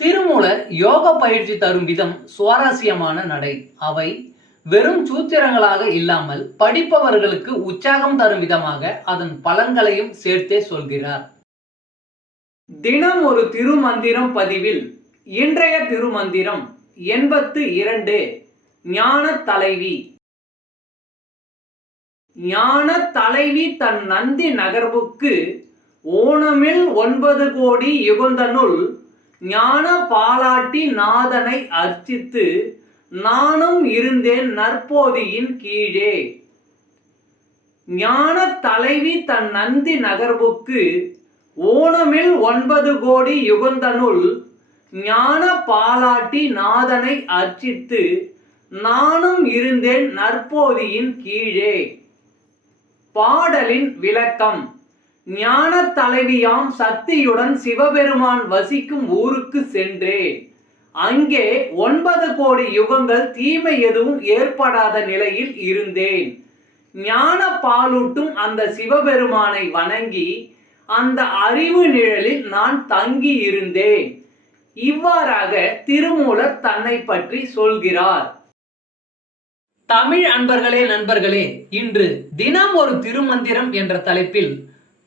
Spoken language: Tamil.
திருமூலர் யோக பயிற்சி தரும் விதம் சுவாரஸ்யமான நடை. அவை வெறும் சூத்திரங்களாக இல்லாமல் படிப்பவர்களுக்கு உற்சாகம் தரும் விதமாக அதன் பலன்களையும் சேர்த்தே சொல்கிறார். தினம் ஒரு திருமந்திரம் பதிவில் இன்றைய திருமந்திரம் எண்பத்து இரண்டு ஞான தலைவி. ஞான தலைவி தன் நந்தி நகர்வுக்கு ஓணமில் ஒன்பது கோடி யுகந்தனுள் ஞான பாலாட்டி நாதனை அர்ச்சித்து நானும் இருந்தேன் நற்போதியின் கீழே. ஞான தலைவி தன் நந்தி நகர்வுக்கு ஓணமில் ஒன்பது கோடி யுகந்தனுள் ஞான பாலாட்டி நாதனை அர்ச்சித்து நானும் இருந்தேன் நற்போதியின் கீழே. பாடலின் விளக்கம். ஞான தலைவியாம் சக்தியுடன் சிவபெருமான் வசிக்கும் ஊருக்கு சென்றேன். அங்கே ஒன்பது கோடி யுகங்கள் தீமை எதுவும் ஏற்படாத நிலையில் இருந்தேன். ஞான பாலூட்டும் அந்த சிவபெருமானை வணங்கி அந்த அறிவு நிழலில் நான் தங்கி இருந்தேன் இவ்வாறாக திருமூலர் தன்னை பற்றி சொல்கிறார். தமிழ் அன்பர்களே நண்பர்களே இன்று தினம் ஒரு திருமந்திரம் என்ற தலைப்பில்